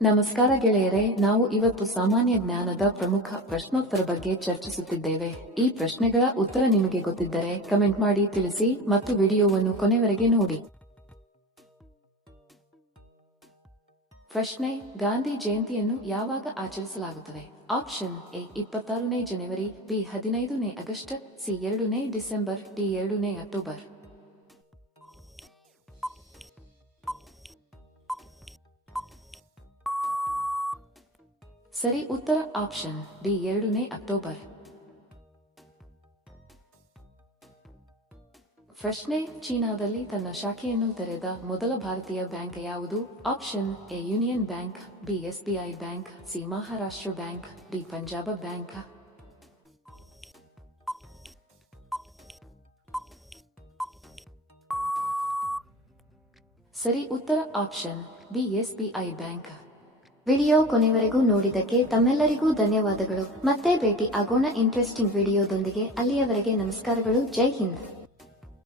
ನಮಸ್ಕಾರ ಗೆಳೆಯರೆ, ನಾವು ಇವತ್ತು ಸಾಮಾನ್ಯ ಜ್ಞಾನದ ಪ್ರಮುಖ ಪ್ರಶ್ನೋತ್ತರ ಬಗ್ಗೆ ಚರ್ಚಿಸುತ್ತಿದ್ದೇವೆ. ಈ ಪ್ರಶ್ನೆಗಳ ಉತ್ತರ ನಿಮಗೆ ಗೊತ್ತಿದ್ದರೆ ಕಮೆಂಟ್ ಮಾಡಿ ತಿಳಿಸಿ ಮತ್ತು ವಿಡಿಯೋವನ್ನು ಕೊನೆವರೆಗೆ ನೋಡಿ. ಪ್ರಶ್ನೆ: ಗಾಂಧಿ ಜಯಂತಿಯನ್ನು ಯಾವಾಗ ಆಚರಿಸಲಾಗುತ್ತದೆ? ಆಪ್ಷನ್ ಎ 26ನೇ ಜನವರಿ, ಬಿ 15ನೇ ಆಗಸ್ಟ್, ಸಿ 2ನೇ ಡಿಸೆಂಬರ್, ಡಿ 2ನೇ ಅಕ್ಟೋಬರ್. ಸರಿ ಉತ್ತರ ಆಪ್ಷನ್ ಡಿ 2ನೇ ಅಕ್ಟೋಬರ್. ಪ್ರಶ್ನೆ: ಚೀನಾದಲ್ಲಿ ತನ್ನ ಶಾಖೆಯನ್ನು ತೆರೆದ ಮೊದಲ ಭಾರತೀಯ ಬ್ಯಾಂಕ್ ಯಾವುದು? Option A union bank, B SBI bank, C Maharashtra bank, D Punjab bank. ಸರಿ ಉತ್ತರ option B SBI bank. Video ಕೊನೆವರೆಗೂ ನೋಡಿದ್ದಕ್ಕೆ ತಮ್ಮೆಲ್ಲರಿಗೂ ಧನ್ಯವಾದಗಳು. ಮತ್ತೆ ಭೇಟಿ ಆಗೋಣ ಇಂಟ್ರೆಸ್ಟಿಂಗ್ ವಿಡಿಯೋದೊಂದಿಗೆ. ಅಲ್ಲಿಯವರೆಗೆ ನಮಸ್ಕಾರಗಳು. ಜೈ ಹಿಂದ್.